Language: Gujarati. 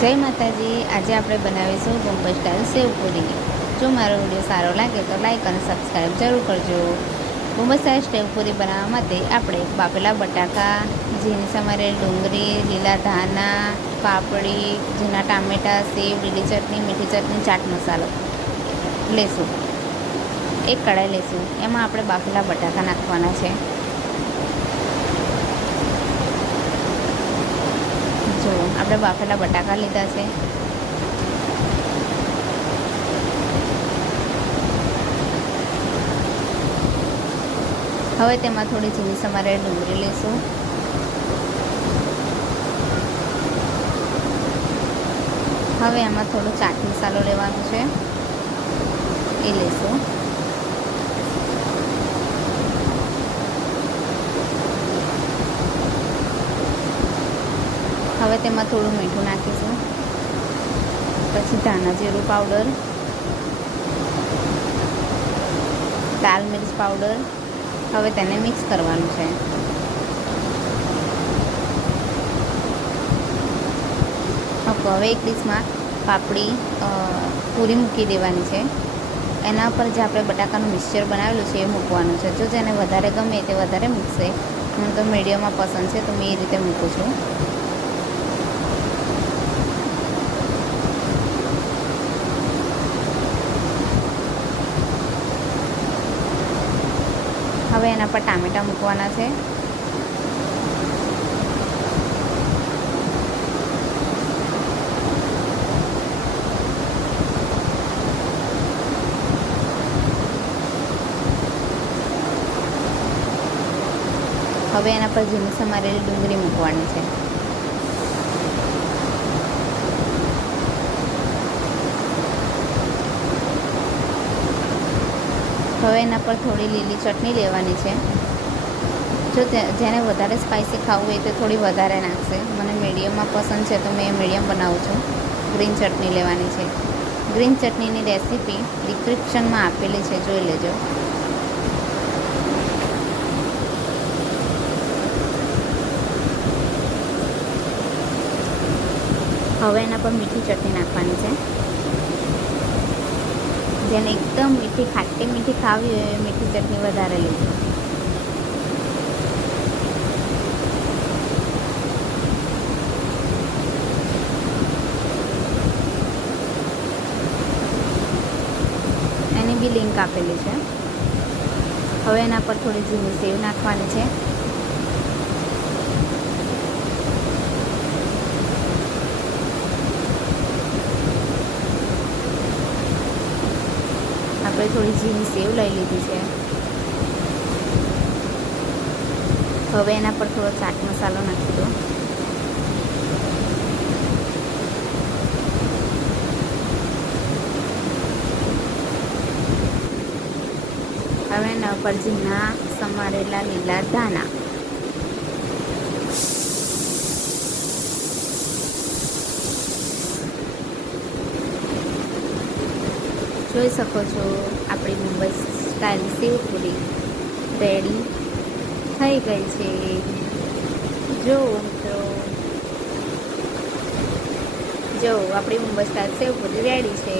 જય માતાજી। આજે આપણે બનાવીશું બોમ્બે સ્ટાઇલ સેવપુરી। જો મારો વિડીયો સારો લાગે તો લાઈક અને સબસ્ક્રાઈબ જરૂર કરજો। બોમ્બે સ્ટાઇલ સેવપુરી બનાવવા માટે આપણે બાફેલા બટાકા, ઝીણી સમારેલ ડુંગળી, લીલા ધાણા, પાપડી, ઝીણા ટામેટાં, સેવ, લીલી ચટણી, મીઠી ચટણી, ચાટ મસાલો લેશું। એક કઢાઈ લેશું, એમાં આપણે બાફેલા બટાકા નાખવાના છે। જો આપણે બાફેલા બટાકા લીધા છે। હવે તેમાં થોડી ઝીણી સમારેલ ડુંગળી લેશું। હવે એમાં થોડો ચાટ મસાલો લેવાનો છે, એ લેશું। હવે તેમાં થોડું મીઠું નાખીશું, પછી ધાણા જીરું પાવડર, લાલ મિર્ચ પાવડર। હવે તેને મિક્સ કરવાનું છે। હવે એક ડીશમાં પાપડી પૂરી મૂકી દેવાની છે। એના પર જે આપણે બટાકાનું મિક્સચર બનાવેલું છે એ મૂકવાનું છે। જો જેને વધારે ગમે તે વધારે મૂકશે, મને તો મીડિયમમાં પસંદ છે તો મેં એ રીતે મૂકું છું। હવે એના પર ટામેટાં મૂકવાના છે। હવે એના પર ઝીણી સમારેલી ડુંગળી મૂકવાની છે। હવે એના પર થોડી લીલી ચટણી લેવાની છે। જો જેને વધારે સ્પાઇસી ખાવું હોય તો થોડી વધારે નાખશે। મને મીડિયમમાં પસંદ છે તો મેં મીડિયમ બનાવું છું। ગ્રીન ચટણી લેવાની છે। ગ્રીન ચટણીની રેસીપી ડિસ્ક્રિપ્શનમાં આપેલી છે, જોઈ લેજો। હવે એના પર મીઠી ચટણી નાખવાની છે। જેને એકદમ ખાટી મીઠી ખાવી હોય મીઠી ચટણી વધારે લેજો। એની બી લિંક આપેલી છે। હવે એના પર થોડી ઝીણી સેવ નાખવાની છે। આપણે થોડી ઝીણી સેવ લઈ લીધી છે। હવે એના પર થોડો ચાટ મસાલો નાખી દો। હવે એના પર ઝીણા સમારેલા લીલા ધાણા, જોઈ શકો છો આપણી મુંબઈ સ્ટાઇલ સેવપુરી રેડી થઈ ગઈ છે। જો મિત્રો, જો આપણી મુંબઈ સ્ટાઇલ સેવપુરી રેડી છે।